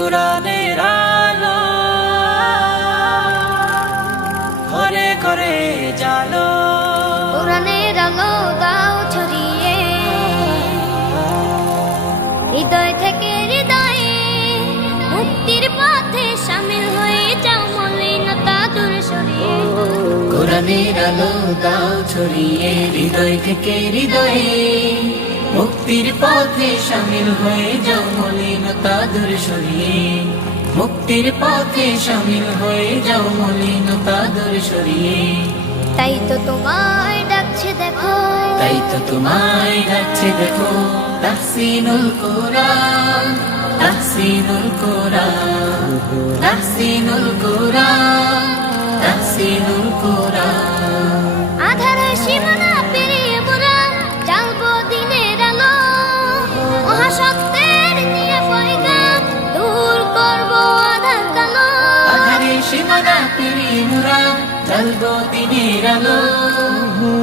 কুরআনের আলো ঘরে ঘরে জালো, কুরআনের আলো দাও ছড়িয়ে, হৃদয় থেকে হৃদয়ে মুক্তির পথে শামিল হয়ে যাও, মলিনতা দূর সরিয়ে। কুরআনের আলো দাও ছড়িয়ে, হৃদয় থেকে হৃদয়ে মুক্তির পথে শামিল হয়ে যাও, মলিনতা দূর সরিয়ে। মুক্তির পথে শামিল হয়ে যাও, মলিনতা দূর সরিয়ে। তাই তো তোমায় ডাকছে দেখো, তাই তো তোমায় ডাকছে দেখো, তাহসিনুল কুরআন, তাহসিনুল কুরআন, তাহসিনুল কুরআন, তাহসিনুল কুরআন। আধার সীমানা পেরিয়ে মোরা জ্বালবো দিনের আলো, মহাশক্তের নিয়ে পয়গাম দূর করবো আধার কালো। আধারের সীমানা পেরিয়ে মোরা জ্বালবো দিনের আলো,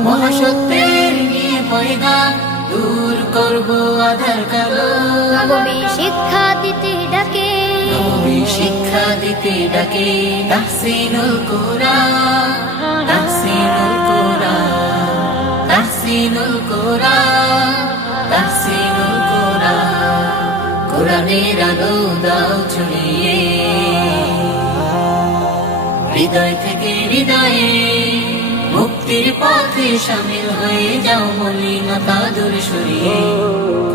মহাসত্যের নিয়ে পয়গাম দূর করবো আধার কালো। নবী শিক্ষা দিতে ডাকে, নবী শিক্ষা দিতে ডাকে, তাহসিনুল কুরআন, তাহসিনুল কুরআন, তাহসিনুল কুরআন, তাহসিনুল কুরআন। কুরআনের আলো দাও ছড়িয়ে, হৃদয় থেকে হৃদয়ে মুক্তির পথে শামিল হয়ে যাও, মলিনতা দূর সরিয়ে।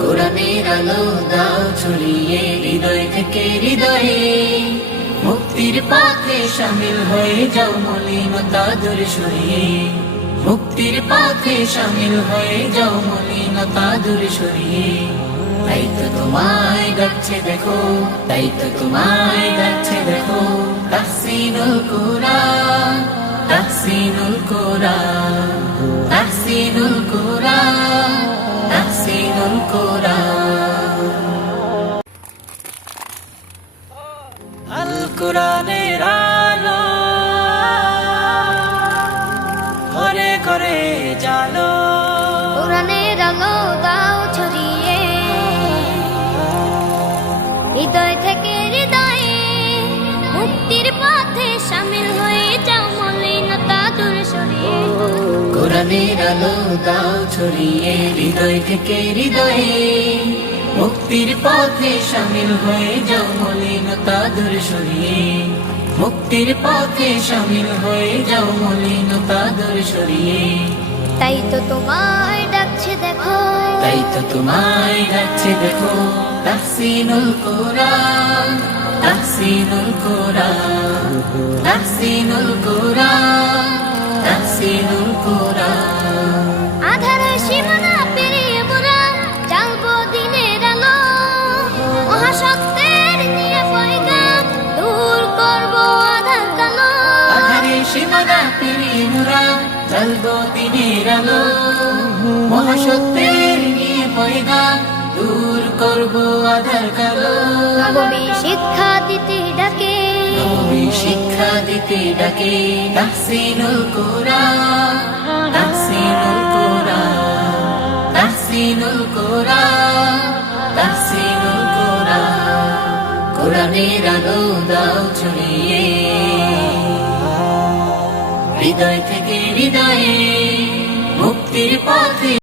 কুরআনের আলো দাও ছড়িয়ে, হৃদয় থেকে হৃদয়ে মুক্তির পথে শামিল হয়ে যাও, মলিনতা দূর সরিয়ে। মুক্তির পথে শামিল হয়ে যাও, মলিনতা দূর সরিয়ে। তাই তো তোমায় ডাকছে দেখো, তাই তো তোমায় ডাকছে দেখো, তাহসিনুল কুরআন, তাহসিনুল কুরআন, তাহসিনুল কুরআন, তাহসিনুল কুরআন। আল কুরআনের আলো ঘরে ঘরে জালো, কুরআনের আলো দাও ছড়িয়ে, হৃদয় থেকে হৃদয়ে মুক্তির পথে শামিল হয়ে যাও, মলিনতা দূর সরিয়ে। কুরআনের আলো দাও ছড়িয়ে, হৃদয় থেকে হৃদয়ে মুক্তির পথে শামিল হয়ে যাও, মলিনতা দূর সরিয়ে। মুক্তির পথে শামিল হয়ে যাও, মলিনতা দূর সরিয়ে। তাই তো তোমায় ডাকছে দেখো, তাই তো তোমায় ডাকছে দেখো, তাহসিনুল কুরআন, তাহসিনুল কুরআন, তাহসিনুল কুরআন, তাহসিনুল কুরআন। আধার সীমানা পেরিয়ে মোরা জ্বালবো দিনের আলো, মহাশক্তের নিয়ে পয়গাম দূর করবো আধার কালো। আধারের সীমানা পেরিয়ে মোরা জ্বালবো দিনের আলো, মহাসত্যের নিয়ে পয়গাম দূর করবো আধার কালো। নবী শিক্ষা দিতে ডাকে, নবী শিক্ষা দিতে ডাকে, তাহসিনুল কুরআন, তাহসিনুল কুরআন, তাহসিনুল কুরআন, তাহসিনুল কুরআন। কুরআনের আলো দাও ছড়িয়ে, হৃদয় থেকে হৃদয়ে মুক্তির পথে